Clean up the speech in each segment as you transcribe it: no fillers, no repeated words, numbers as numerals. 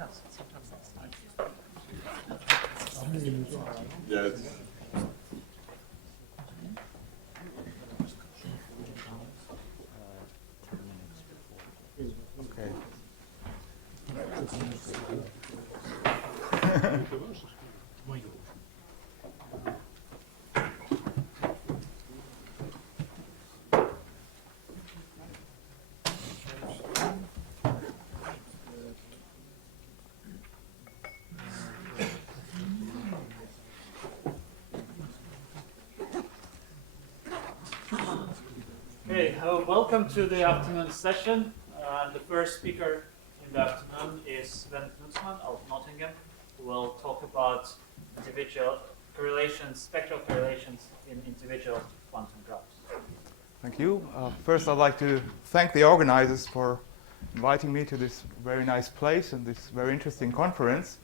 Yes, sometimes that's nice. Yes. Okay. Okay, welcome to the afternoon session. The first speaker in the afternoon is Sven Knutsman of Nottingham, who will talk about individual correlations, spectral correlations in individual quantum graphs. Thank you. First, I'd like to thank the organizers for inviting me to this very nice place and this very interesting conference.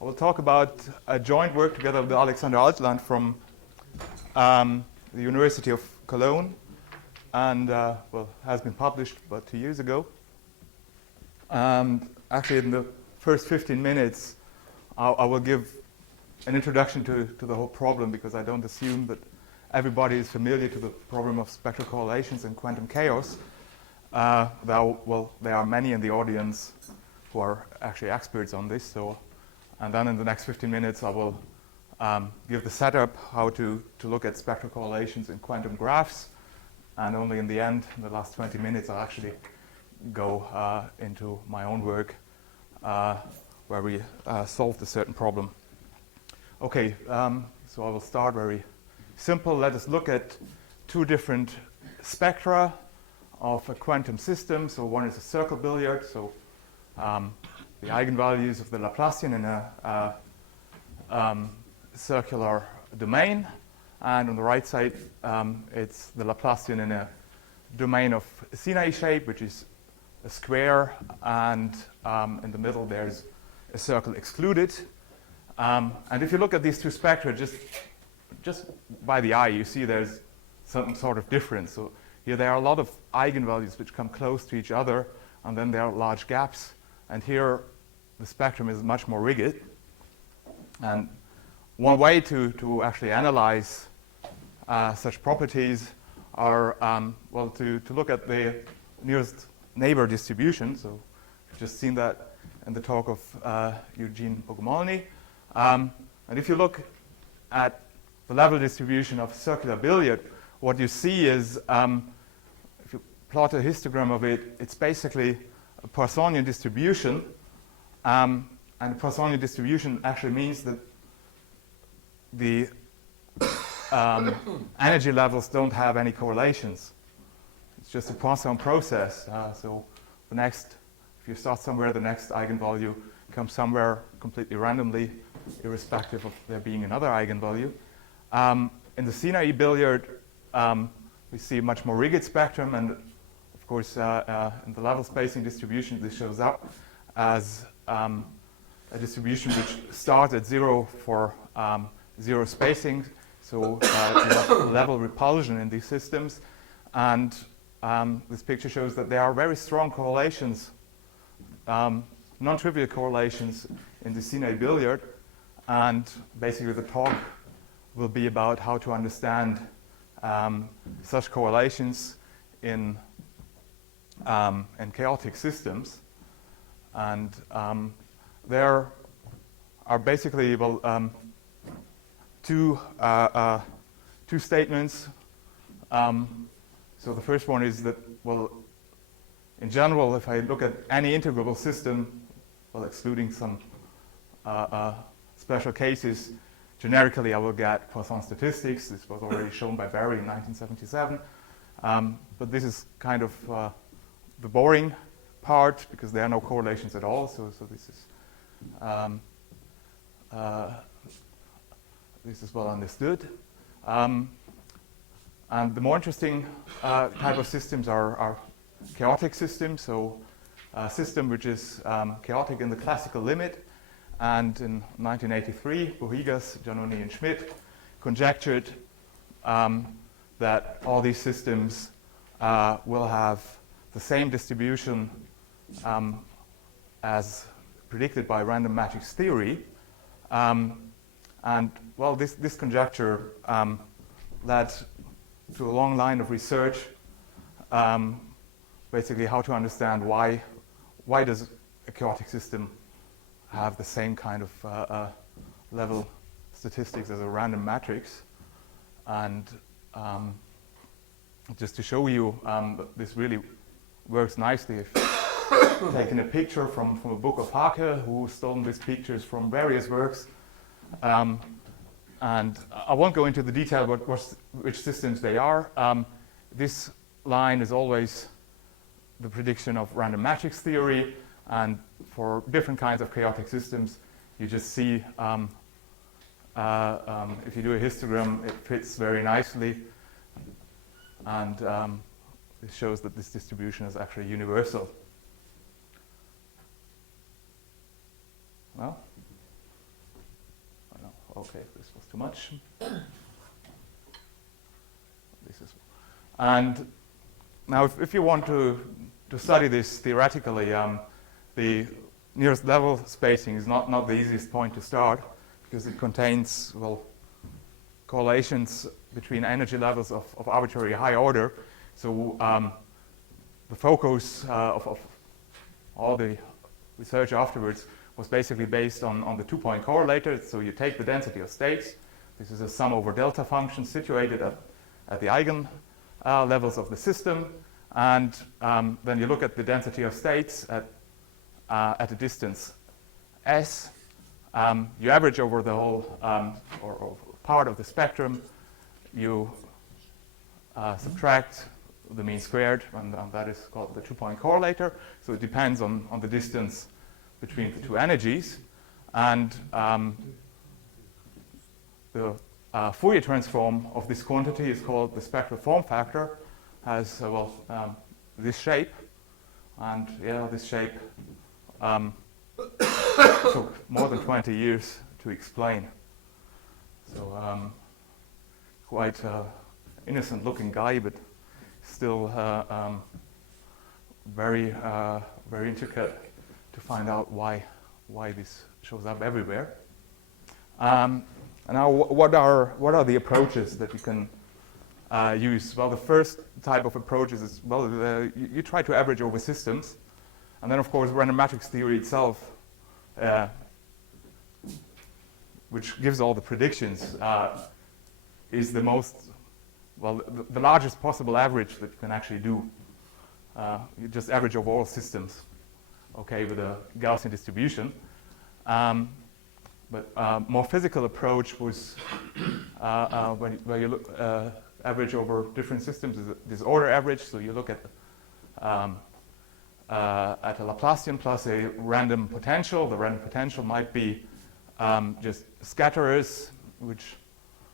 I will talk about a joint work together with Alexander Altland from the University of Cologne, and has been published about 2 years ago. And actually, in the first 15 minutes, I will give an introduction to the whole problem, because I don't assume that everybody is familiar to the problem of spectral correlations and quantum chaos. There are many in the audience who are actually experts on this. And then in the next 15 minutes, I will give the setup, how to look at spectral correlations in quantum graphs. And only in the end, in the last 20 minutes, I'll actually go into my own work where we solved a certain problem. Okay, so I will start very simple. Let us look at two different spectra of a quantum system. So one is a circle billiard, so the eigenvalues of the Laplacian in a circular domain. And on the right side, it's the Laplacian in a domain of Sinai shape, which is a square, and in the middle there's a circle excluded. And if you look at these two spectra, just by the eye, you see there's some sort of difference. So here there are a lot of eigenvalues which come close to each other, and then there are large gaps. And here the spectrum is much more rigid. And one way to actually analyze such properties are to look at the nearest neighbor distribution. So you've just seen that in the talk of Eugene Bogomolny. And if you look at the level distribution of a circular billiard, what you see is, if you plot a histogram of it, it's basically a Poissonian distribution. And a Poissonian distribution actually means that the energy levels don't have any correlations. It's just a Poisson process. So if you start somewhere, the next eigenvalue comes somewhere completely randomly, irrespective of there being another eigenvalue. In the Sinai billiard, we see a much more rigid spectrum, and of course, in the level spacing distribution, this shows up as a distribution which starts at 0 for 0 spacing. So you have level repulsion in these systems, and this picture shows that there are very strong correlations, non-trivial correlations in the Sinai billiard, and basically the talk will be about how to understand such correlations in chaotic systems. And there are basically two statements. So the first one is that, in general, if I look at any integrable system, excluding some special cases, generically I will get Poisson statistics. This was already shown by Barry in 1977. But this is kind of the boring part, because there are no correlations at all. So this is well understood. And the more interesting type of systems are chaotic systems. So a system which is chaotic in the classical limit. And in 1983, Bohigas, Giannoni, and Schmidt conjectured that all these systems will have the same distribution as predicted by random matrix theory. And well, this conjecture led to a long line of research, basically how to understand why does a chaotic system have the same kind of level statistics as a random matrix. And just to show you, this really works nicely. If taken a picture from a book of Hake, who stolen these pictures from various works. And I won't go into the detail about which systems they are. This line is always the prediction of random matrix theory, and for different kinds of chaotic systems, you just see if you do a histogram, it fits very nicely, and it shows that this distribution is actually universal. Well, okay, this was too much. And now, if you want to study this theoretically, the nearest level spacing is not the easiest point to start, because it contains, well, correlations between energy levels of arbitrary high order. So the focus of all the research afterwards was basically based on the two-point correlator. So you take the density of states. This is a sum over delta function situated at the eigen levels of the system. And then you look at the density of states at a distance s. You average over the whole or part of the spectrum. You subtract the mean squared, and that is called the two-point correlator. So it depends on the distance between the two energies. And the Fourier transform of this quantity is called the spectral form factor, has this shape. And yeah, this shape took more than 20 years to explain. So quite innocent looking guy, but still very intricate to find out why this shows up everywhere. And now, what are the approaches that you can use? Well, the first type of approach is, well, you try to average over systems, and then of course random matrix theory itself, which gives all the predictions, is the most, well, the largest possible average that you can actually do. You just average over all systems, okay, with a Gaussian distribution. But more physical approach was where you look average over different systems is this order average. So you look at a Laplacian plus a random potential. The random potential might be just scatterers, which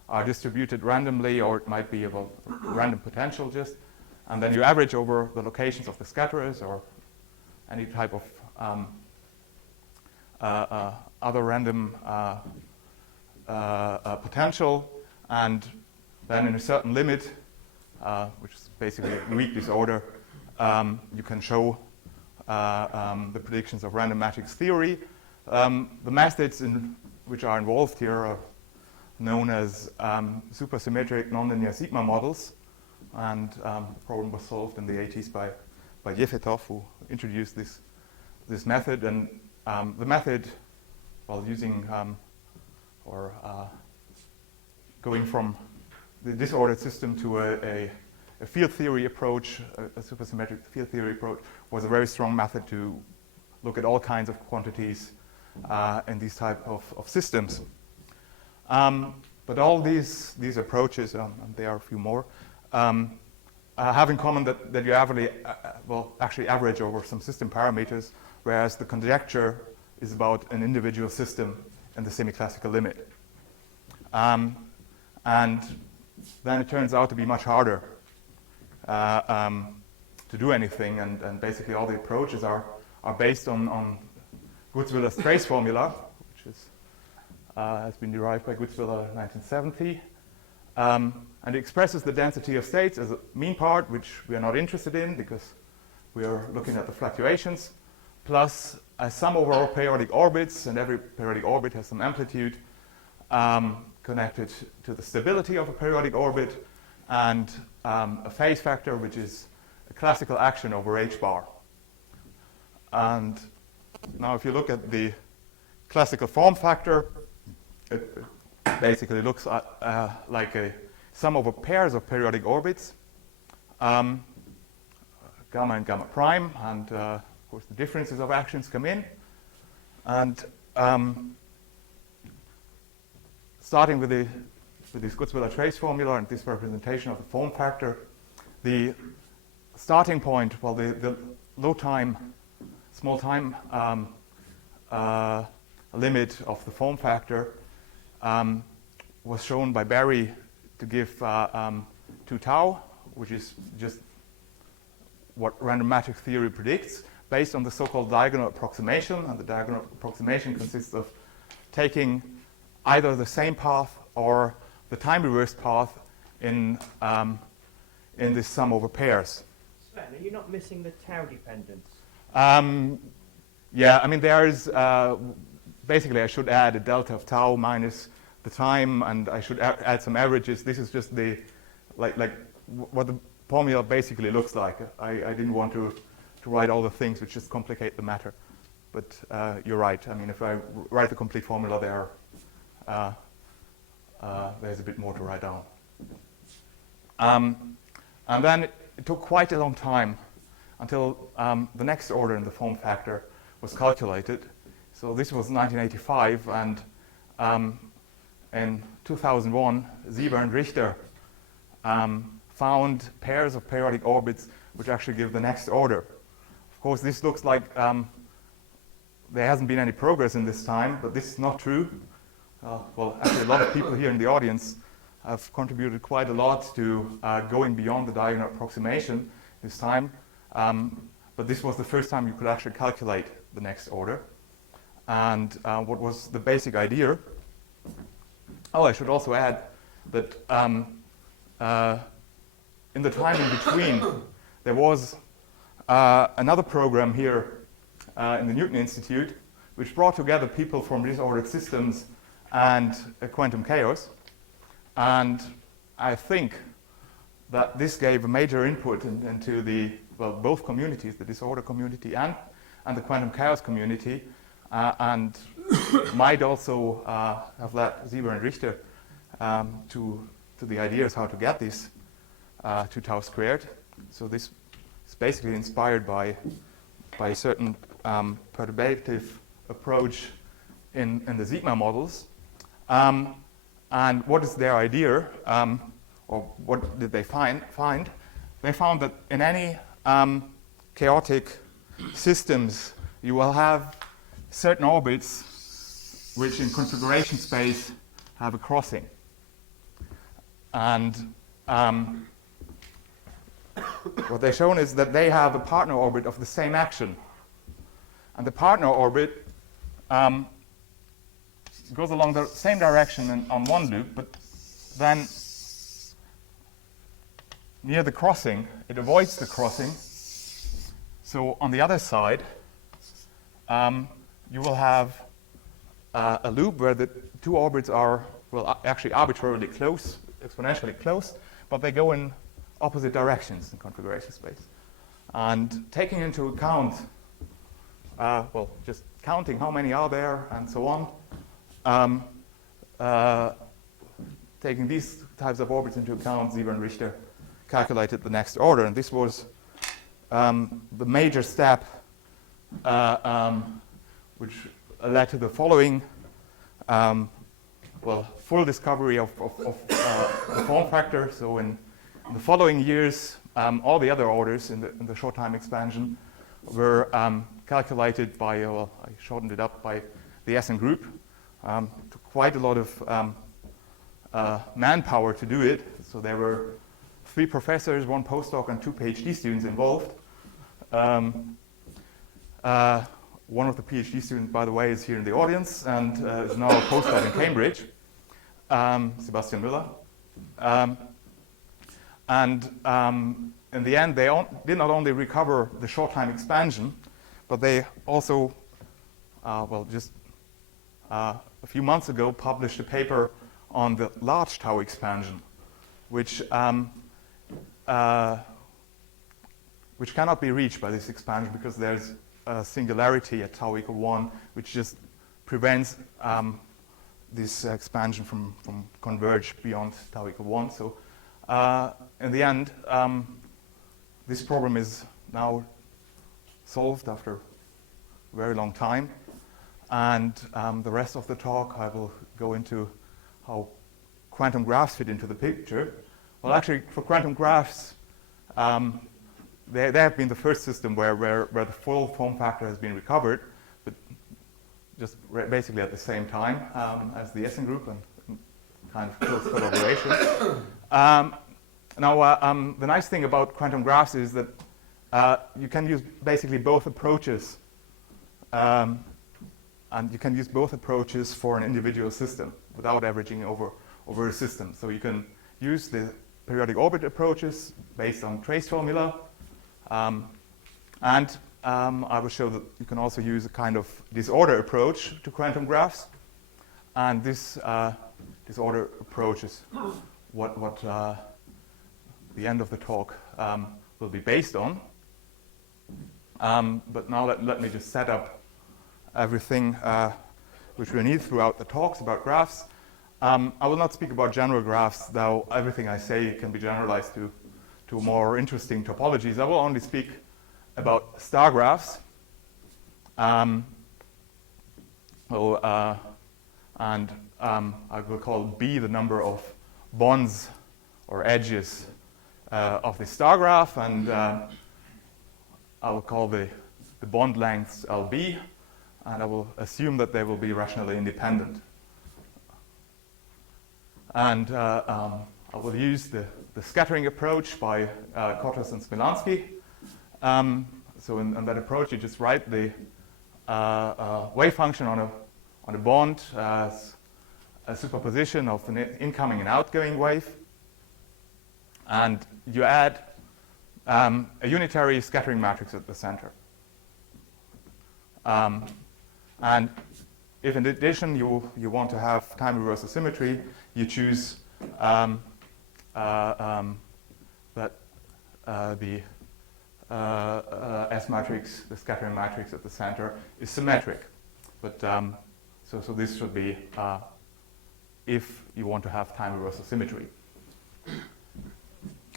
are distributed randomly, or it might be a random potential just. And then you average over the locations of the scatterers or any type of other random potential, and then in a certain limit, which is basically a weak disorder, you can show the predictions of random matrix theory. The methods which are involved here are known as supersymmetric nonlinear sigma models, and the problem was solved in the 80s by Yefetov, who introduced this method. And the method, while using or going from the disordered system to a field theory approach, a supersymmetric field theory approach, was a very strong method to look at all kinds of quantities in these type of systems. But all these approaches, and there are a few more, have in common that you actually average over some system parameters, whereas the conjecture is about an individual system in the semi-classical limit. And then it turns out to be much harder to do anything, and basically all the approaches are based on Gutzwiller's trace formula, which has been derived by Gutzwiller in 1970. And it expresses the density of states as a mean part, which we are not interested in because we are looking at the fluctuations, plus a sum over all periodic orbits, and every periodic orbit has some amplitude connected to the stability of a periodic orbit, and a phase factor, which is a classical action over h bar. And now if you look at the classical form factor, it basically looks like a sum over pairs of periodic orbits, gamma and gamma prime, and of course the differences of actions come in. And starting with this Gutzwiller trace formula and this representation of the form factor, the starting point, well, the low time, small time limit of the form factor was shown by Barry to give 2 tau, which is just what random matrix theory predicts, based on the so-called diagonal approximation. And the diagonal approximation consists of taking either the same path or the time reversed path in this sum over pairs. Sven, are you not missing the tau dependence? Yeah, I mean, there is basically I should add a delta of tau minus the time, and I should add some averages. This is just the like what the formula basically looks like. I didn't want to write all the things which just complicate the matter, but you're right. I mean, if I write the complete formula there, there's a bit more to write down. And then it took quite a long time until the next order in the form factor was calculated. So this was 1985, and in 2001, Sieber and Richter found pairs of periodic orbits which actually give the next order. Of course, this looks like there hasn't been any progress in this time, but this is not true. Well, actually, a lot of people here in the audience have contributed quite a lot to going beyond the diagonal approximation this time. But this was the first time you could actually calculate the next order. And what was the basic idea? Oh, I should also add that in the time in between, there was another program here in the Newton Institute, which brought together people from disordered systems and quantum chaos. And I think that this gave a major input into the, well, both communities, the disorder community and the quantum chaos community, and might also have led Sieber and Richter to the ideas how to get this 2 tau squared. So this is basically inspired by a certain perturbative approach in the sigma models. And what is their idea, or what did they find? They found that in any chaotic systems, you will have certain orbits which in configuration space have a crossing. And what they've shown is that they have a partner orbit of the same action. And the partner orbit goes along the same direction on one loop, but then near the crossing, it avoids the crossing. So on the other side, you will have a loop where the 2 orbits are, well, actually arbitrarily close, exponentially close, but they go in opposite directions in configuration space. And taking into account, well, just counting how many are there and so on, taking these types of orbits into account, Sieber and Richter calculated the next order. And this was the major step which led to the following well, full discovery of the form factor. So in the following years, all the other orders in the short time expansion were calculated by, well, I shortened it up by the Essen group. Took quite a lot of manpower to do it. So there were 3 professors, 1 postdoc, and 2 PhD students involved. One of the PhD students, by the way, is here in the audience and is now a postdoc in Cambridge, Sebastian Müller. And in the end, they did not only recover the short time expansion, but they also, just a few months ago, published a paper on the large tau expansion, which cannot be reached by this expansion because there's a singularity at tau equal 1, which just prevents this expansion from converge beyond tau equal 1. So in the end, this problem is now solved after a very long time. And the rest of the talk, I will go into how quantum graphs fit into the picture. Well, actually, for quantum graphs, they have been the first system where the full form factor has been recovered, but just basically at the same time as the Essen group and kind of close collaboration. The nice thing about quantum graphs is that you can use basically both approaches, and you can use both approaches for an individual system without averaging over a system. So you can use the periodic orbit approaches based on trace formula, and I will show that you can also use a kind of disorder approach to quantum graphs, and this disorder approach is what the end of the talk will be based on. But now let me just set up everything which we need throughout the talks about graphs. I will not speak about general graphs, though everything I say can be generalized to more interesting topologies. I will only speak about star graphs. And I will call B the number of bonds or edges of the star graph, and I will call the bond lengths LB, and I will assume that they will be rationally independent. And I will use the scattering approach by Kotos and Smilansky. So in that approach, you just write the wave function on a bond as a superposition of an incoming and outgoing wave, and you add a unitary scattering matrix at the center. And if in addition you want to have time reversal symmetry, you choose that the S matrix, the scattering matrix at the center, is symmetric. But so this should be if you want to have time reversal symmetry.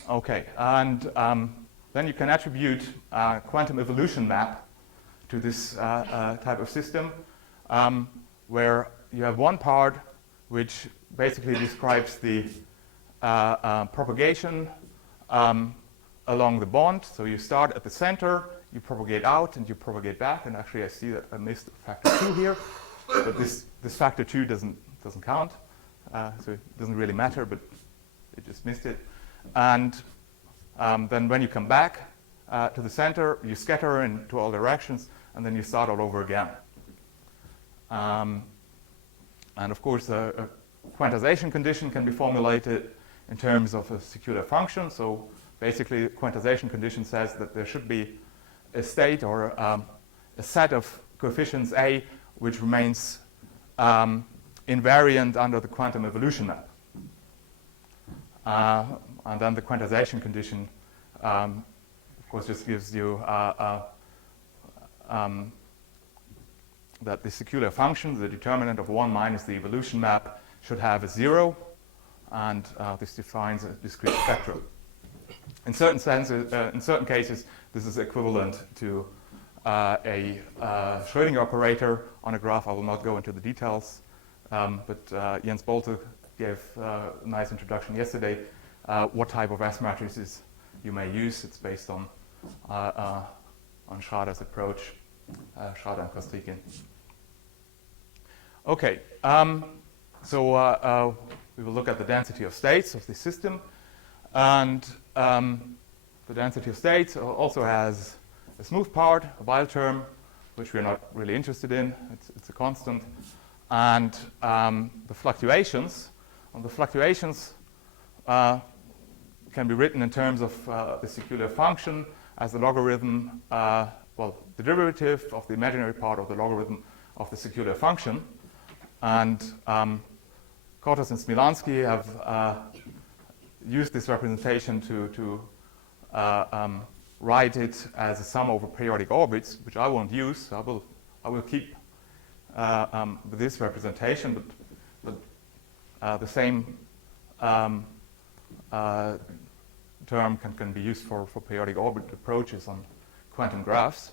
Okay, and then you can attribute a quantum evolution map to this type of system, where you have one part which basically describes the propagation along the bond. So you start at the center, you propagate out, and you propagate back. And actually, I see that I missed factor 2 here, but this factor 2 doesn't count, so it doesn't really matter. But I just missed it. And then when you come back to the center, you scatter into all directions, and then you start all over again. And of course, a quantization condition can be formulated in terms of a secular function. So basically, the quantization condition says that there should be a state or a set of coefficients A which remains invariant under the quantum evolution map. And then the quantization condition, of course, just gives you that the secular function, the determinant of 1 minus the evolution map, should have a 0, and this defines a discrete spectrum. In certain cases, this is equivalent to a Schrödinger operator on a graph. I will not go into the details, but Jens Bolte gave a nice introduction yesterday. What type of S matrices you may use? It's based on Schrader's approach, Schrader and Kostrikin. Okay, so we will look at the density of states of the system, and the density of states also has a smooth part, a Weil term, which we're not really interested in. It's a constant, and the fluctuations. And the fluctuations can be written in terms of the secular function as the logarithm, well, the derivative of the imaginary part of the logarithm of the circular function. And Kortos and Smilansky have used this representation to write it as a sum over periodic orbits, which I won't use. So I will keep with this representation, but the same term can be used for periodic orbit approaches on quantum graphs.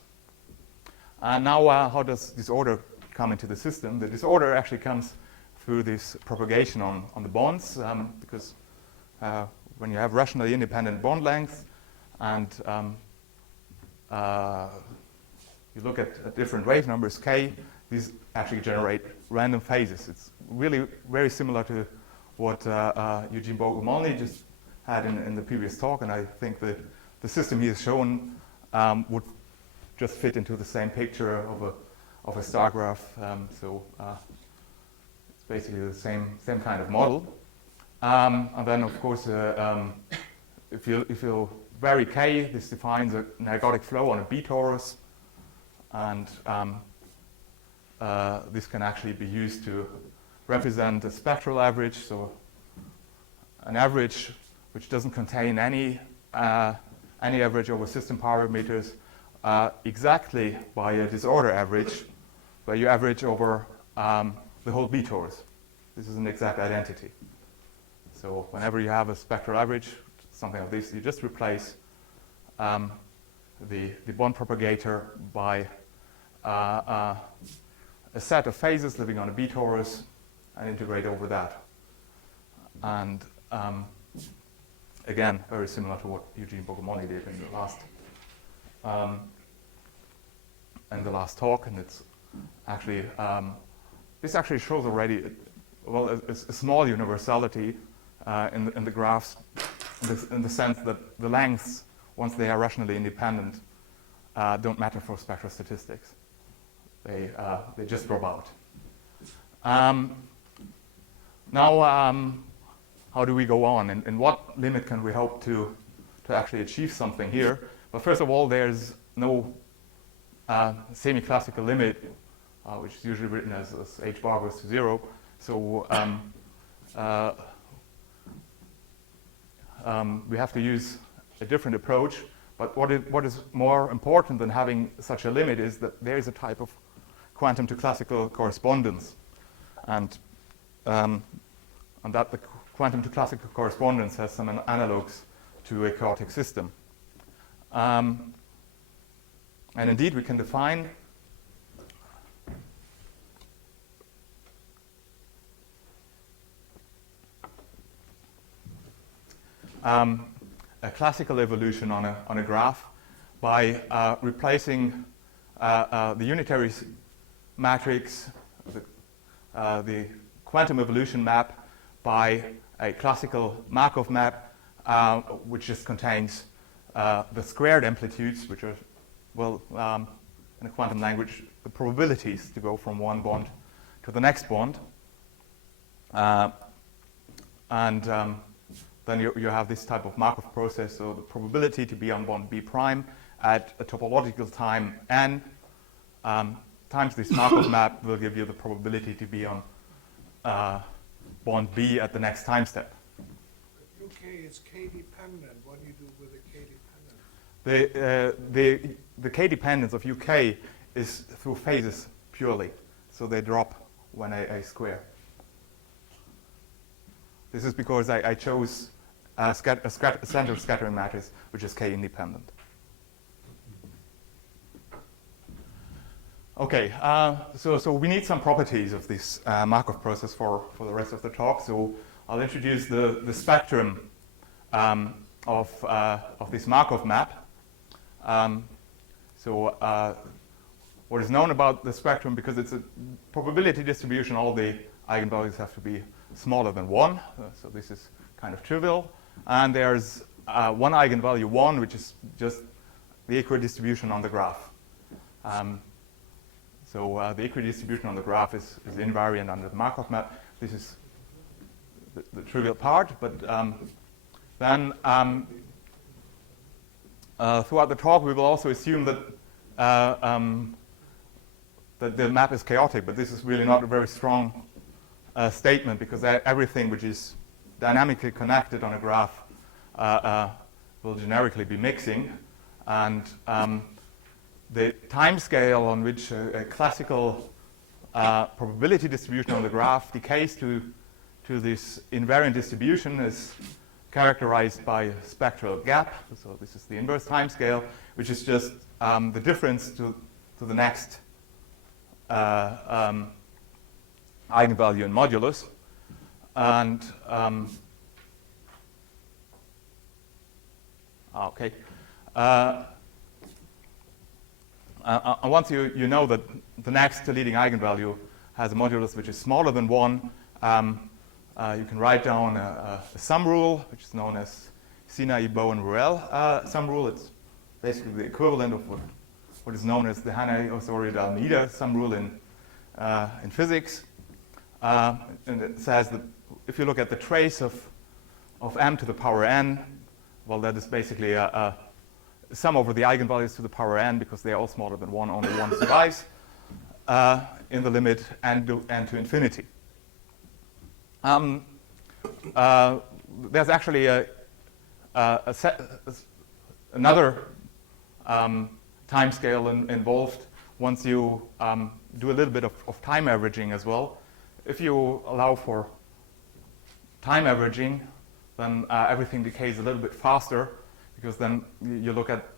And now, how does disorder come into the system? The disorder actually comes through this propagation on the bonds, because when you have rationally independent bond lengths and you look at different wave numbers k, these actually generate random phases. It's really very similar to what Eugene Bogomolny just had in the previous talk, and I think the system he has shown would just fit into the same picture of a star graph. So it's basically the same kind of model. And then, of course, if you vary k, this defines an ergodic flow on a B torus, and this can actually be used to represent a spectral average, so an average which doesn't contain any average over system parameters, exactly by a disorder average, where you average over the whole B torus. This is an exact identity. So whenever you have a spectral average, something like this, you just replace the bond propagator by a set of phases living on a B torus and integrate over that. And again, very similar to what Eugene Bogomolny did in the last talk, and it's actually this actually shows already a small universality in the graphs, in the sense that the lengths, once they are rationally independent, don't matter for spectral statistics. They just drop out. Now, how do we go on? And what limit can we hope to actually achieve something here? Well, first of all, there's no semi-classical limit, which is usually written as h bar goes to 0. So we have to use a different approach. But what is more important than having such a limit is that there is a type of quantum to classical correspondence, and that the quantum to classical correspondence has some analogues to a chaotic system. And indeed, we can define a classical evolution on a graph by replacing the unitary matrix, the quantum evolution map, by a classical Markov map, which just contains the squared amplitudes, which are, well, in a quantum language, the probabilities to go from one bond to the next bond. Then you have this type of Markov process, so the probability to be on bond B prime at a topological time n times this Markov map will give you the probability to be on bond B at the next time step. UK is k-dependent. What do you do with the k-dependent? The k-dependence of UK is through phases purely, so they drop when I square. This is because I chose a center scattering matrix, which is k-independent. Okay, so we need some properties of this Markov process for the rest of the talk. So I'll introduce the spectrum of this Markov map. What is known about the spectrum, because it's a probability distribution, all the eigenvalues have to be smaller than 1. So this is kind of trivial. And there's one eigenvalue 1, which is just the equidistribution on the graph. So the equidistribution on the graph is invariant under the Markov map. This is the trivial part. But then throughout the talk, we will also assume that the map is chaotic, but this is really not a very strong statement, because everything which is dynamically connected on a graph will generically be mixing, and the time scale on which a classical probability distribution on the graph decays to this invariant distribution is characterized by a spectral gap. So this is the inverse time scale, which is just the difference to the next eigenvalue in modulus. And okay. Once you know that the next leading eigenvalue has a modulus which is smaller than 1, you can write down a sum rule, which is known as Sinai-Bowen-Ruel sum rule. It's basically the equivalent of what is known as the Hanay-Osorio-Almeida sum rule in physics. And it says that if you look at the trace of m to the power n, well, that is basically a sum over the eigenvalues to the power n, because they are all smaller than 1, only 1 survives, in the limit n to infinity. There's actually another time scale involved once you do a little bit of time averaging as well. If you allow for time averaging, then everything decays a little bit faster, because then you look at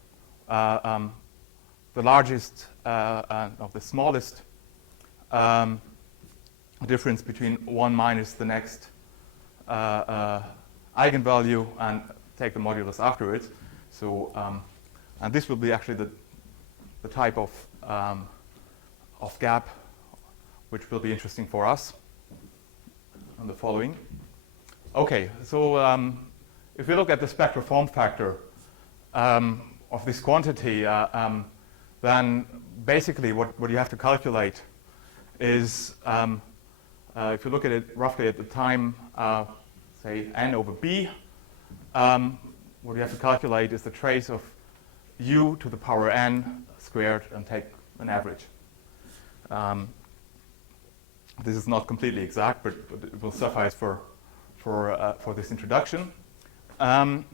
the largest of the smallest difference between 1 minus the next eigenvalue and take the modulus after it. So, and this will be actually the type of gap which will be interesting for us on the following. Okay, so if we look at the spectral form factor of this quantity, then basically what you have to calculate is, if you look at it roughly at the time, say n over b, what you have to calculate is the trace of u to the power n squared and take an average. This is not completely exact, but it will suffice for this introduction. And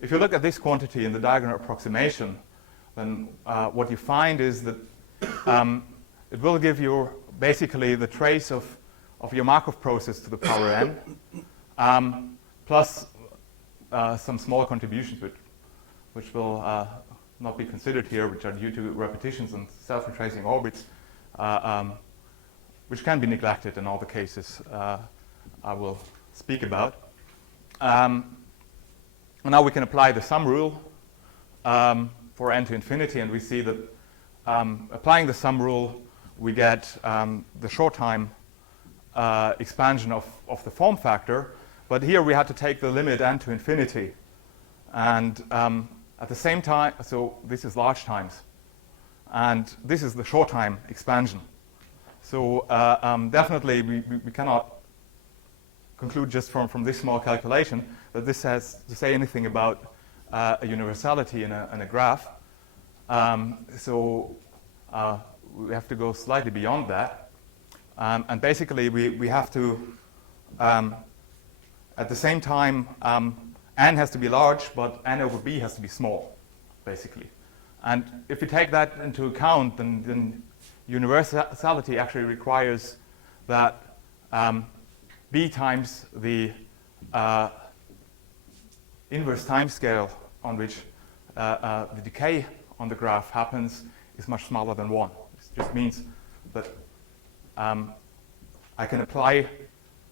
if you look at this quantity in the diagonal approximation, then what you find is that it will give you basically the trace of your Markov process to the power n, plus some small contributions which will not be considered here, which are due to repetitions and self-retracing orbits, which can be neglected in all the cases I will speak about. And now we can apply the sum rule for n to infinity, and we see that applying the sum rule, we get the short time expansion of the form factor. But here we had to take the limit n to infinity. And at the same time, so this is large times. And this is the short time expansion. So definitely we cannot conclude just from this small calculation that this has to say anything about a universality in a graph. So we have to go slightly beyond that. And basically we have to, at the same time, n has to be large, but n over b has to be small, basically. And if you take that into account, then universality actually requires that b times the inverse time scale on which the decay on the graph happens is much smaller than 1. This just means that I can apply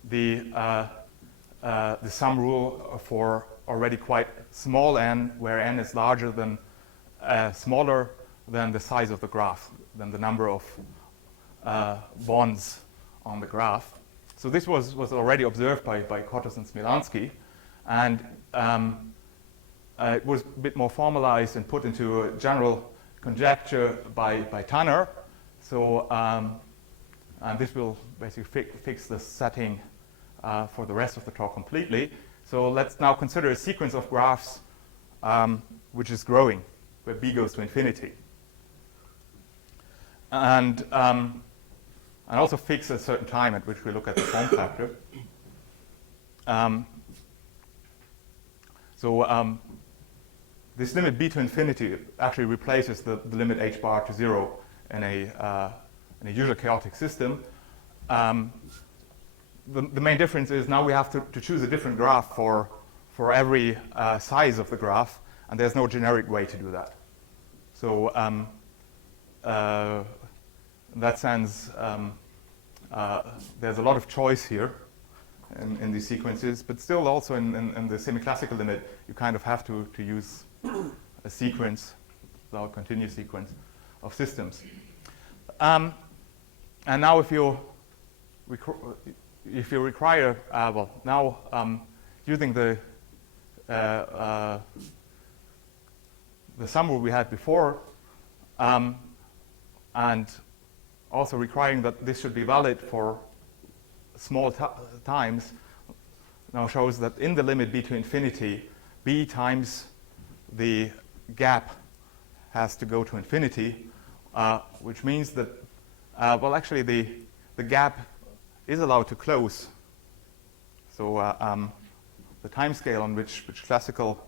the sum rule for already quite small n, where n is larger than smaller than the size of the graph, than the number of bonds on the graph. So this was already observed by Kotos and Smilansky, and it was a bit more formalized and put into a general conjecture by Tanner. So and this will basically fix the setting for the rest of the talk completely. So let's now consider a sequence of graphs which is growing, where b goes to infinity. And also fix a certain time at which we look at the form factor. This limit b to infinity actually replaces the limit h bar to 0 in a usual chaotic system. The main difference is now we have to choose a different graph for every size of the graph, and there's no generic way to do that. So in that sense, there's a lot of choice here in these sequences, but still also in the semi-classical limit, you kind of have to use a sequence, a continuous sequence of systems. And now if you require, using the sum rule we had before, and also requiring that this should be valid for small times, now shows that in the limit b to infinity, b times the gap has to go to infinity, which means that, actually the gap is allowed to close. So the time scale on which classical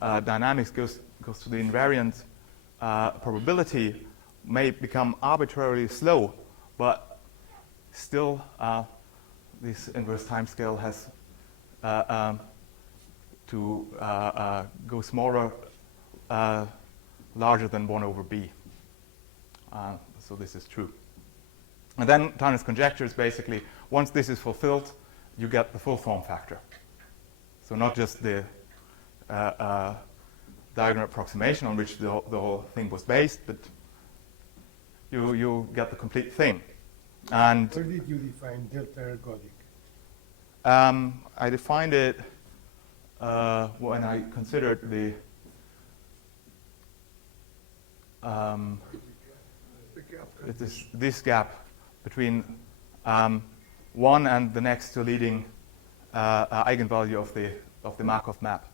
dynamics goes to the invariant probability may become arbitrarily slow, but still this inverse time scale has to go smaller, larger than 1 over b. So this is true. And then Tanner's conjecture is basically, once this is fulfilled, you get the full form factor. So not just the diagonal approximation on which the whole thing was based, but you get the complete thing. And Where did you define delta ergodic? I defined it when I considered the this gap between 1 and the next to leading eigenvalue of the Markov map.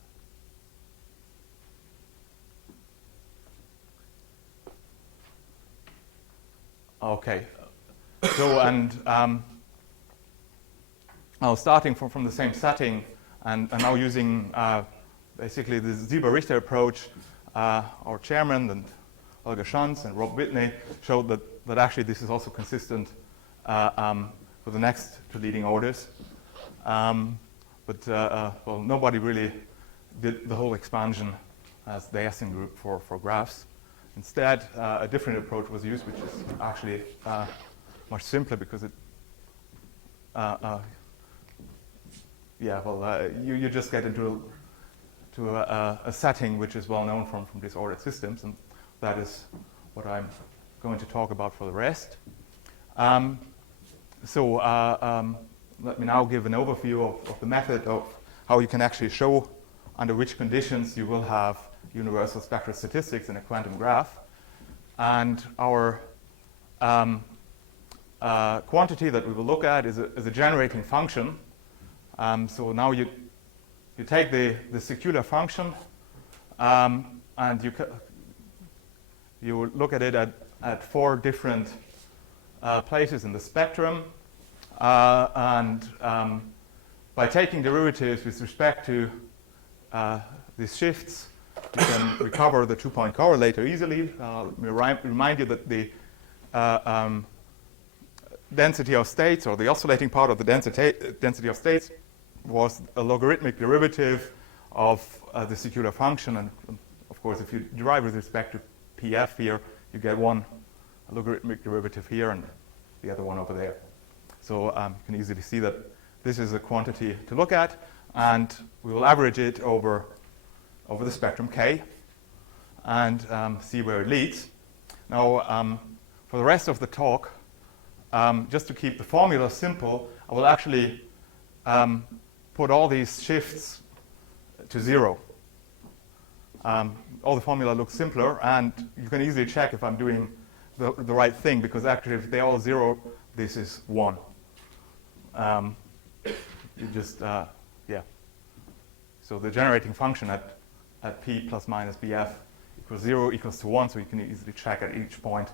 Okay, so and now starting from the same setting and now using basically the Zieber-Richter approach, our chairman and Holger Schanz and Rob Whitney showed that actually this is also consistent for the next two leading orders. Nobody really did the whole expansion as the Essen group for graphs. Instead, a different approach was used, which is actually much simpler because it, you just get into a setting which is well known from disordered systems, and that is what I'm going to talk about for the rest. Let me now give an overview of the method of how you can actually show under which conditions you will have universal spectral statistics in a quantum graph. And our quantity that we will look at is a generating function. So now you take the secular function and you look at it at 4 different places in the spectrum. By taking derivatives with respect to these shifts, you can recover the 2-point correlator easily. Let me remind you that the density of states, or the oscillating part of the density of states, was a logarithmic derivative of the secular function. And of course, if you derive with respect to PF here, you get one logarithmic derivative here and the other one over there. So you can easily see that this is a quantity to look at, and we will average it over the spectrum K and see where it leads. Now, for the rest of the talk, just to keep the formula simple, I will actually put all these shifts to 0. All the formula looks simpler, and you can easily check if I'm doing the right thing, because actually if they're all 0, this is 1. You just, So the generating function at at p plus minus bf equals 0 equals to 1, so you can easily check at each point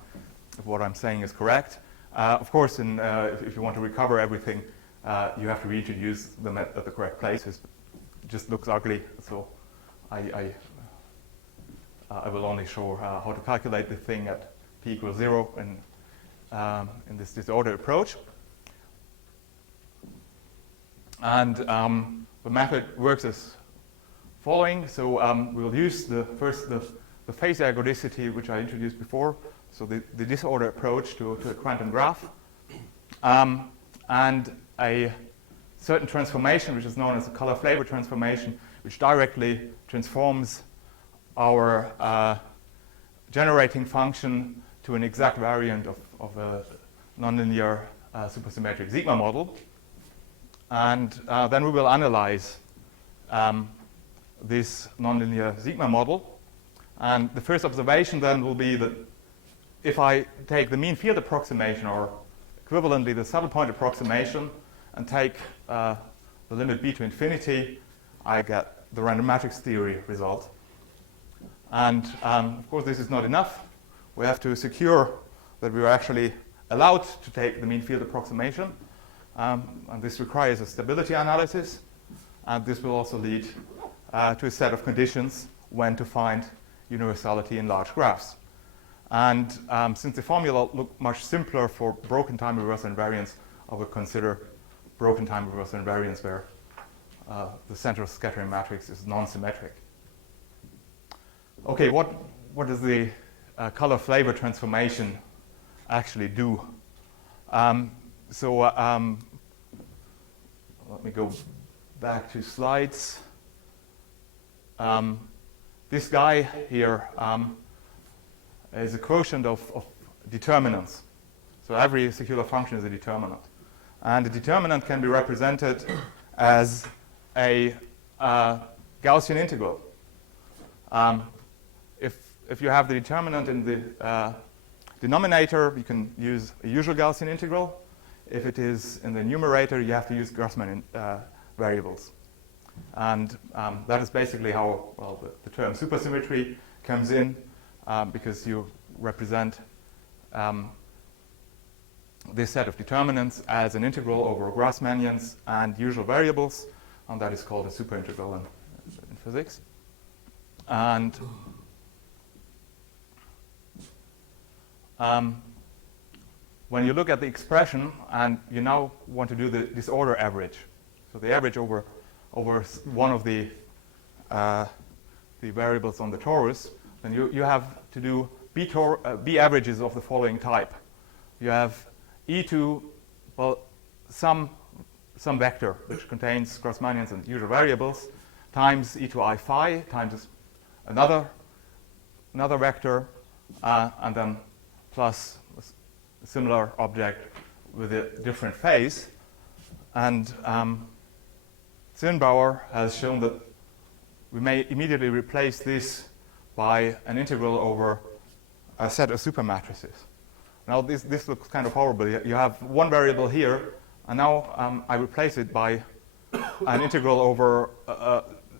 if what I'm saying is correct. Of course, if you want to recover everything, you have to reintroduce them at the correct places. It just looks ugly, so I will only show how to calculate the thing at p equals 0 in this disordered approach. And the method works as following. So we'll use the phase ergodicity, which I introduced before, so the disordered approach to a quantum graph, and a certain transformation, which is known as a color flavor transformation, which directly transforms our generating function to an exact variant of a nonlinear supersymmetric sigma model. And then we will analyze this nonlinear sigma model. And the first observation then will be that if I take the mean field approximation, or equivalently the saddle point approximation, and take the limit b to infinity, I get the random matrix theory result. And of course, this is not enough. We have to secure that we are actually allowed to take the mean field approximation. And this requires a stability analysis. And this will also lead to a set of conditions when to find universality in large graphs. And since the formula look much simpler for broken time reversal invariance, I would consider broken time reversal invariance where the central scattering matrix is non-symmetric. Okay, what does the color flavor transformation actually do? Let me go back to slides. This guy here is a quotient of determinants. So every circular function is a determinant. And the determinant can be represented as a Gaussian integral. If you have the determinant in the denominator, you can use a usual Gaussian integral. If it is in the numerator, you have to use Grassmann variables. And that is basically how the term supersymmetry comes in, because you represent this set of determinants as an integral over Grassmannians and usual variables, and that is called a superintegral in physics. And when you look at the expression and you now want to do the disorder average, so the average over one of the variables on the torus, then you have to do B averages of the following type. You have E2, some vector which contains Grassmannians and usual variables, times E2I phi, times another vector, and then plus a similar object with a different phase. And Zirnbauer has shown that we may immediately replace this by an integral over a set of supermatrices. Now this looks kind of horrible. You have one variable here, and now I replace it by an integral over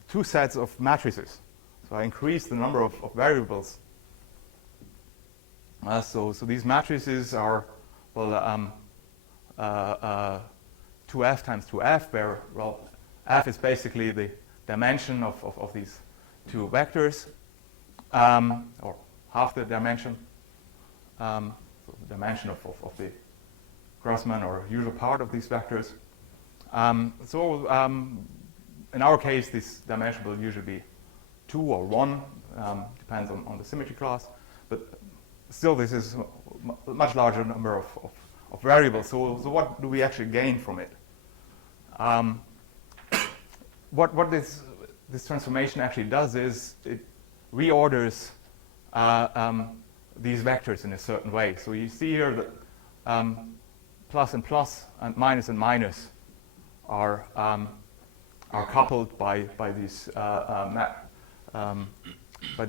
two sets of matrices. So I increase the number of variables. So these matrices are 2f times 2f, where f is basically the dimension of these two vectors, or half the dimension, so the dimension of the Grassmann or usual part of these vectors. In our case, this dimension will usually be 2 or 1, depends on the symmetry class, but still this is a much larger number of variables. So what do we actually gain from it? What this transformation actually does is it reorders these vectors in a certain way. So you see here that plus and plus and minus are coupled by these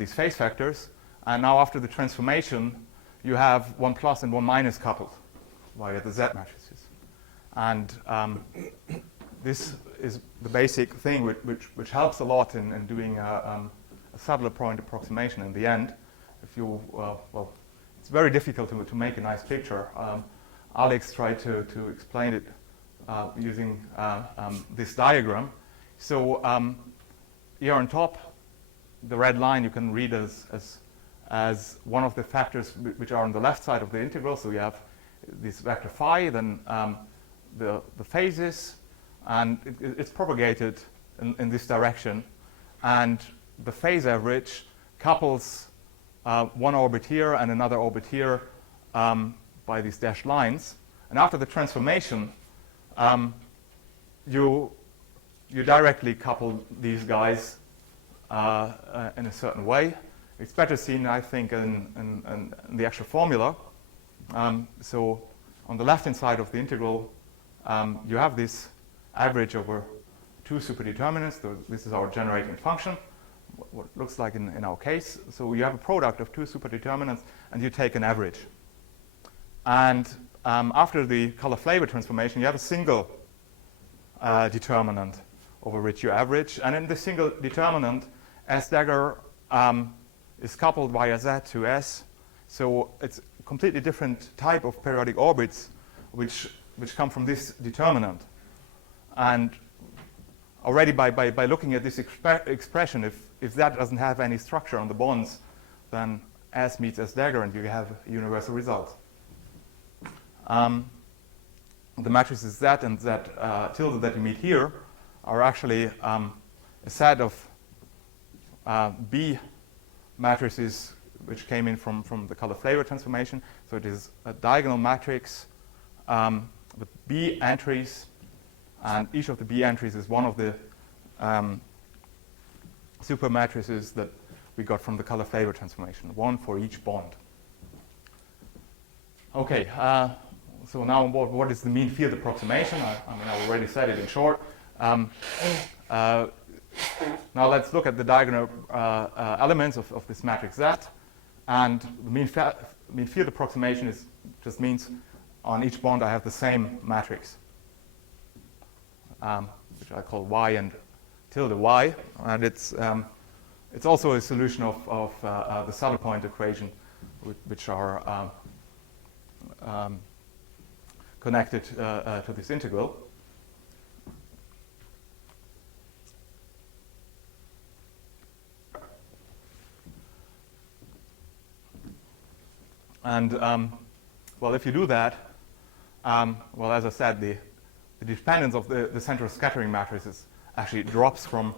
phase factors. And now after the transformation, you have 1 plus and 1 minus coupled via the Z matrices. And this is the basic thing which helps a lot in doing a subtler point approximation in the end. If you, it's very difficult to make a nice picture. Alex tried to explain it using this diagram. So here on top, the red line you can read as one of the factors which are on the left side of the integral. So you have this vector phi, then the phases, and it's propagated in this direction. And the phase average couples one orbit here and another orbit here by these dashed lines. And after the transformation, you directly couple these guys in a certain way. It's better seen, I think, in the actual formula. So on the left-hand side of the integral, you have this average over two superdeterminants. So this is our generating function, what it looks like in our case. So you have a product of two superdeterminants, and you take an average. And after the color-flavor transformation, you have a single determinant over which you average. And in the single determinant, S dagger is coupled via Z to S. So it's a completely different type of periodic orbits which come from this determinant. And already by looking at this expression, if that doesn't have any structure on the bonds, then S meets S dagger and you have a universal result. The matrices Z and Z tilde that you meet here are actually a set of B matrices which came in from the color-flavor transformation. So it is a diagonal matrix with B entries, and each of the B entries is one of the super matrices that we got from the color-flavor transformation, one for each bond. Okay, so now what is the mean field approximation? I already said it in short. Now let's look at the diagonal elements of this matrix Z. And the mean field approximation just means on each bond I have the same matrix, which I call Y and tilde Y. And it's also a solution of the saddle point equation, which are connected to this integral. And well, if you do that, well, as I said, the dependence of the central scattering matrices actually drops from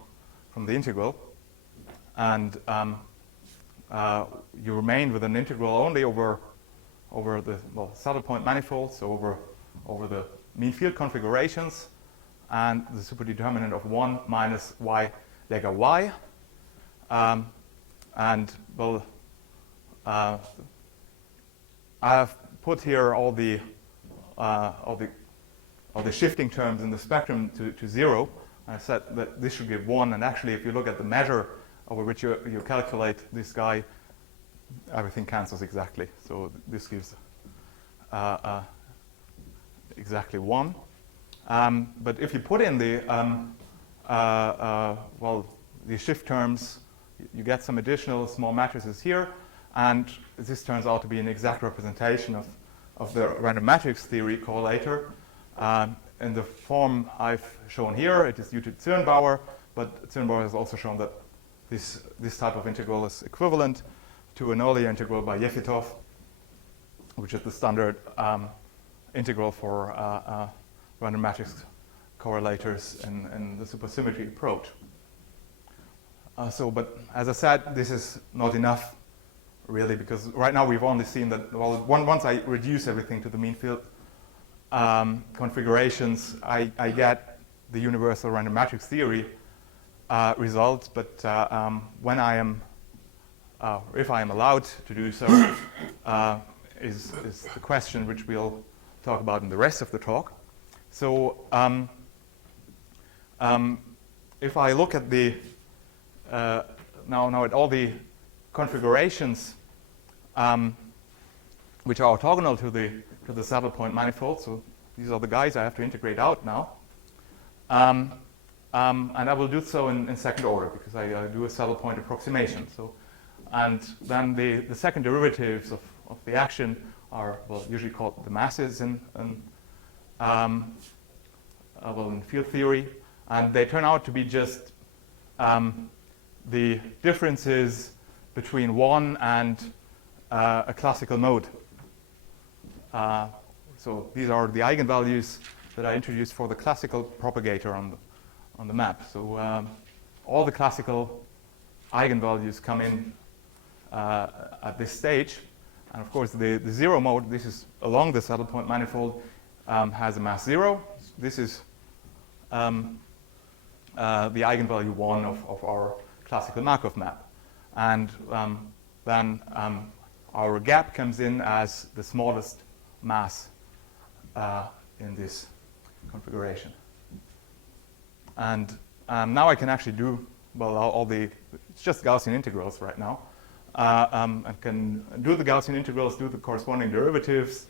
the integral, and you remain with an integral only over the saddle point manifold, so over the mean field configurations, and the superdeterminant of 1 minus y dagger y, and well. I have put here all the shifting terms in the spectrum to 0. I said that this should give 1, and actually, if you look at the measure over which you calculate this guy, everything cancels exactly. So this gives exactly 1. But if you put in the shift terms, you get some additional small matrices here. And this turns out to be an exact representation of the random matrix theory correlator. In the form I've shown here, it is due to Zirnbauer, but Zirnbauer has also shown that this type of integral is equivalent to an earlier integral by Yefitov, which is the standard integral for random matrix correlators in the supersymmetry approach. But as I said, this is not enough, really, because right now we've only seen that, well, once I reduce everything to the mean field configurations, I get the universal random matrix theory results, but when I am, if I am allowed to do so, is the question which we'll talk about in the rest of the talk. So if I look at the, now at all the configurations which are orthogonal to the saddle point manifold. So these are the guys I have to integrate out now. and I will do so in second order because I do a saddle point approximation. So, and then the second derivatives of the action are, well, usually called the masses in field theory, and they turn out to be just the differences between one and a classical mode. So these are the eigenvalues that I introduced for the classical propagator on the map. So all the classical eigenvalues come in at this stage. And of course, the zero mode, this is along the saddle point manifold, has a mass 0. This is the eigenvalue 1 of our classical Markov map. And then our gap comes in as the smallest mass in this configuration. And now I can actually do, well, all the, it's just Gaussian integrals right now. I can do the Gaussian integrals, do the corresponding derivatives,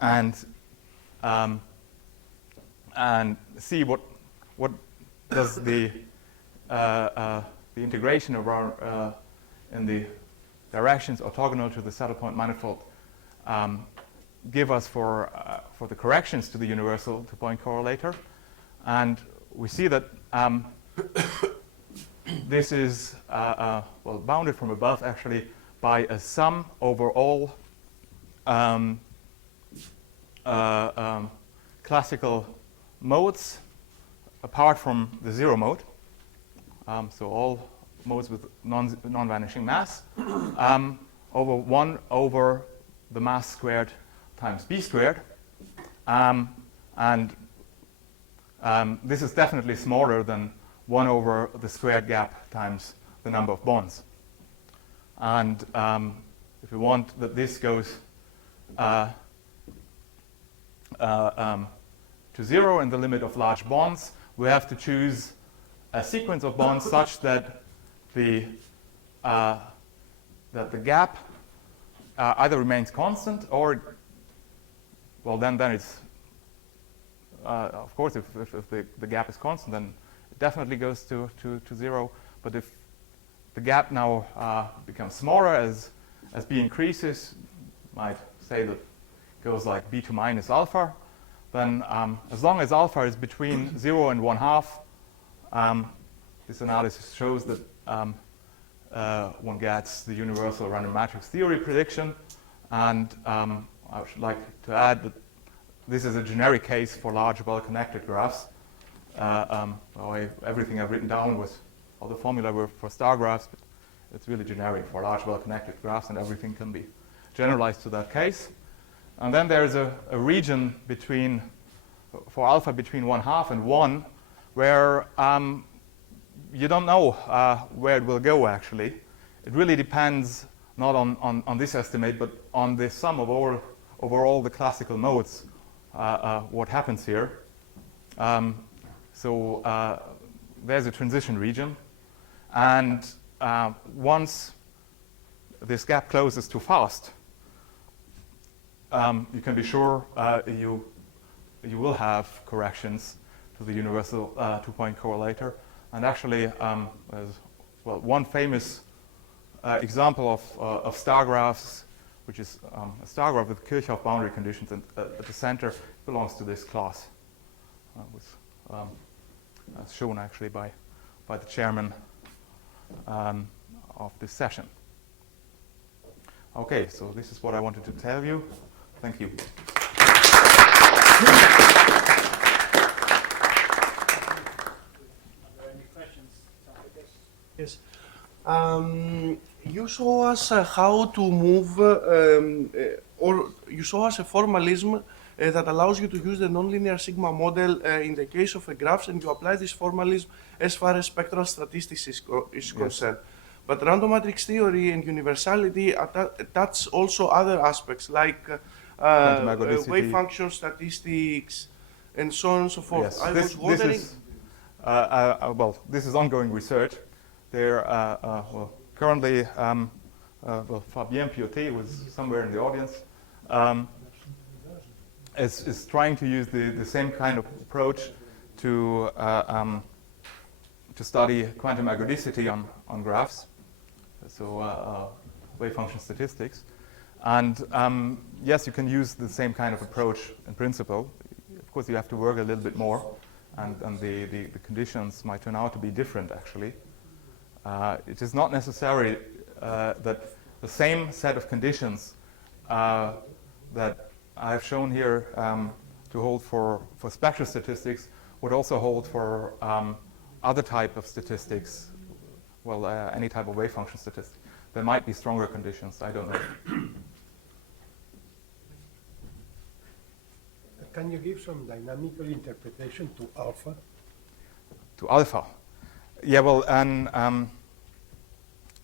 and see what does the integration of our in the directions orthogonal to the saddle point manifold give us for the corrections to the universal two-point correlator. And we see that this is well, bounded from above actually by a sum over all classical modes apart from the zero mode. So all modes with non-vanishing mass over 1 over the mass squared times b squared. And this is definitely smaller than 1 over the squared gap times the number of bonds. And if we want that this goes to 0 in the limit of large bonds, we have to choose a sequence of bonds such that the gap either remains constant or, well, then it's of course, if the gap is constant, then it definitely goes to 0. But if the gap now becomes smaller as b increases, might say that it goes like b to minus alpha, then as long as alpha is between 0 and 1/2, this analysis shows that one gets the universal random matrix theory prediction. And I should like to add that this is a generic case for large, well-connected graphs. Everything I've written down was, all the formula were for star graphs, but it's really generic for large, well-connected graphs, and everything can be generalized to that case. And then there's a region between, for alpha between 1/2 and 1, where you don't know where it will go, actually. It really depends not on this estimate, but on the sum of all over all the classical modes. What happens here. So there's a transition region. And once this gap closes too fast, you can be sure you will have corrections to the universal two-point correlator. And actually, there's, well, one famous example of star graphs, which is a star graph with Kirchhoff boundary conditions, and at the center belongs to this class. Was shown actually by the chairman of this session. Okay, so this is what I wanted to tell you. Thank you. Are there any questions? Yes. You show us how to move, or you show us a formalism that allows you to use the nonlinear sigma model in the case of a graphs, and you apply this formalism as far as spectral statistics is concerned. But random matrix theory and universality touch also other aspects like wave function statistics and so on and so forth. Yes. I was wondering. Well, this is ongoing research. There, well, currently, Fabien Piotet was somewhere in the audience, is trying to use the same kind of approach to to study quantum ergodicity on graphs, so wave function statistics. And yes, you can use the same kind of approach in principle. Of course, you have to work a little bit more, and the conditions might turn out to be different, actually. It is not necessary that the same set of conditions that I've shown here to hold for spectral statistics would also hold for other type of statistics, well, any type of wave function statistic. There might be stronger conditions, I don't know. Can you give some dynamical interpretation to alpha? To alpha? Yeah, well,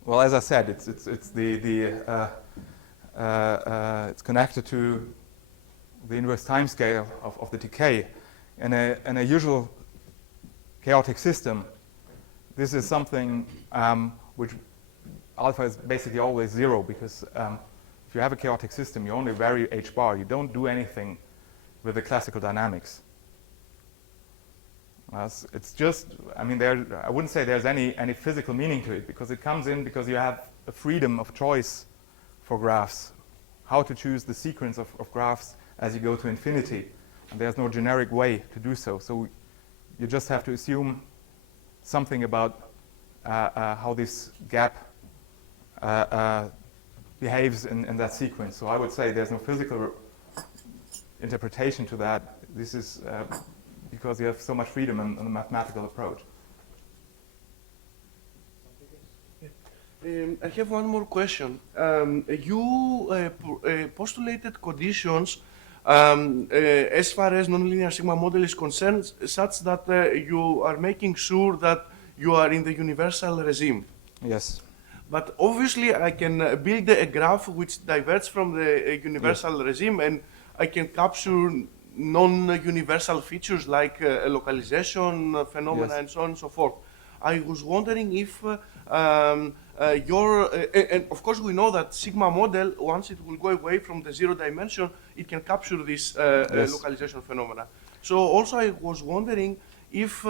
well, as I said, it's connected to the inverse time scale of the decay. In a usual chaotic system, this is something which alpha is basically always 0, because if you have a chaotic system, you only vary h bar. You don't do anything with the classical dynamics. It's just, I mean, I wouldn't say there's any physical meaning to it, because it comes in because you have a freedom of choice for graphs, how to choose the sequence of graphs as you go to infinity. And there's no generic way to do so. So you just have to assume something about how this gap behaves in that sequence. So I would say there's no physical interpretation to that. This is because you have so much freedom in the mathematical approach. I have one more question. You postulated conditions as far as nonlinear sigma model is concerned, such that you are making sure that you are in the universal regime. Yes. But obviously, I can build a graph which diverges from the universal Yes. regime, and I can capture non-universal features like localization phenomena, Yes. and so on and so forth. I was wondering if and of course we know that sigma model, once it will go away from the 0 dimension, it can capture this Yes. localization phenomena. So also I was wondering if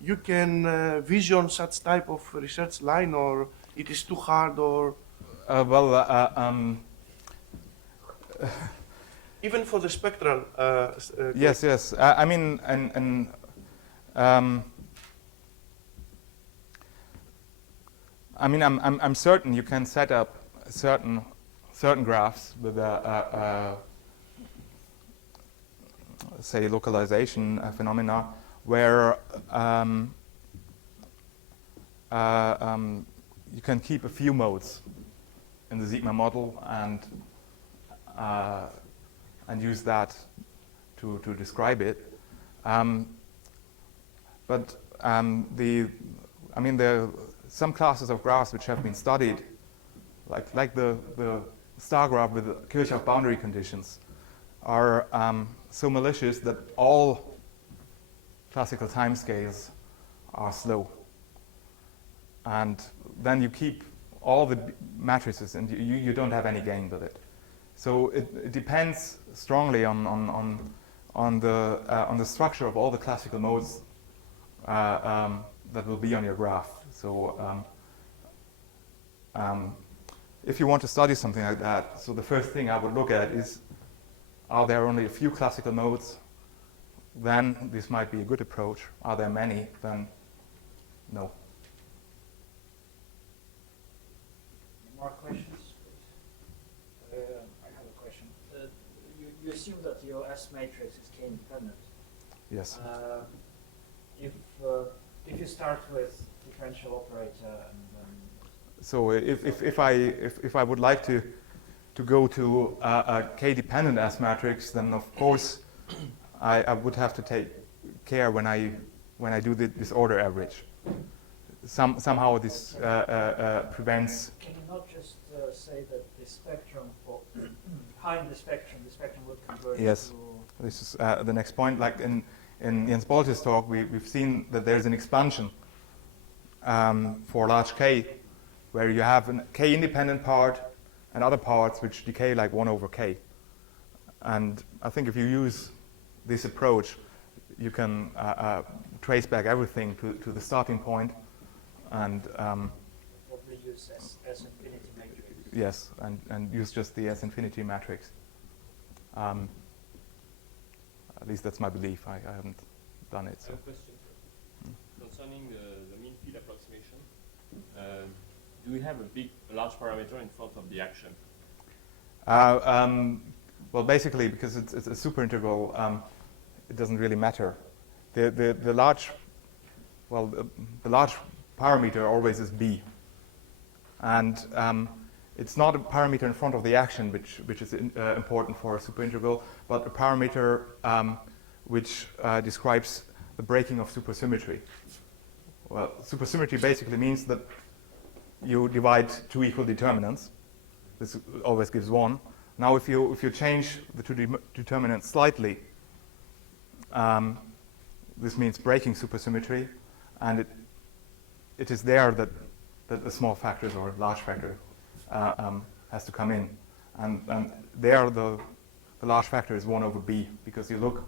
you can vision such type of research line, or it is too hard, or even for the spectral. Yes, yes. I mean, I mean, I'm certain you can set up certain graphs with say localization phenomena where you can keep a few modes in the sigma model and use that to describe it. But there are some classes of graphs which have been studied, like the star graph with the Kirchhoff boundary conditions, are so malicious that all classical timescales are slow. And then you keep all the matrices, and you don't have any gain with it. So it depends strongly on the structure of all the classical modes that will be on your graph. So if you want to study something like that, so the first thing I would look at is, are there only a few classical modes? Then this might be a good approach. Are there many? Then no. More questions? I have a question. You assume that your S matrix is k-independent. Yes. If you start with differential operator and So if I would like to go to a k-dependent S matrix, then of course I would have to take care when I do this order average. Somehow this prevents. can you not just say that the spectrum for behind the spectrum would converge Yes. to This is the next point. Like in Jens Bolte's talk, we've seen that there's an expansion for large K, where you have a K-independent part and other parts which decay like 1 over K. And I think if you use this approach, you can trace back everything to the starting point, and What we use as infinity matrix. yes, and use just the S-infinity matrix. At least that's my belief. I haven't done it. I So. have a question concerning the mean field approximation. Do we have a large parameter in front of the action? Well, basically, because it's a superintegral, it doesn't really matter. The large parameter always is b, and it's not a parameter in front of the action which is important for a superintegral, but a parameter which describes the breaking of supersymmetry. Well, supersymmetry basically means that you divide two equal determinants. This always gives one. Now, if you change the two determinants slightly, this means breaking supersymmetry, and it is there that the small factors or large factor has to come in, and there the large factor is 1 over b, because you look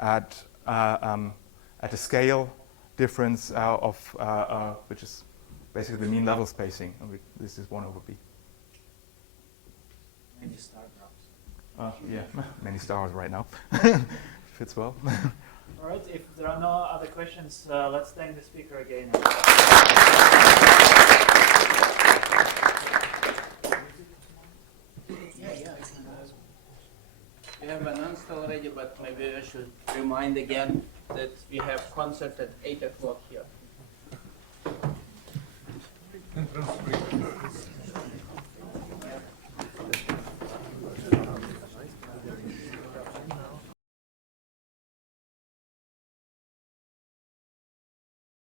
at a scale difference which is basically the mean level spacing, and this is 1 over b. Many star graphs. Yeah, many stars right now. Fits well. All right, if there are no other questions, let's thank the speaker again. We have announced already, but maybe I should remind again that we have concert at 8 o'clock here. Entrance free.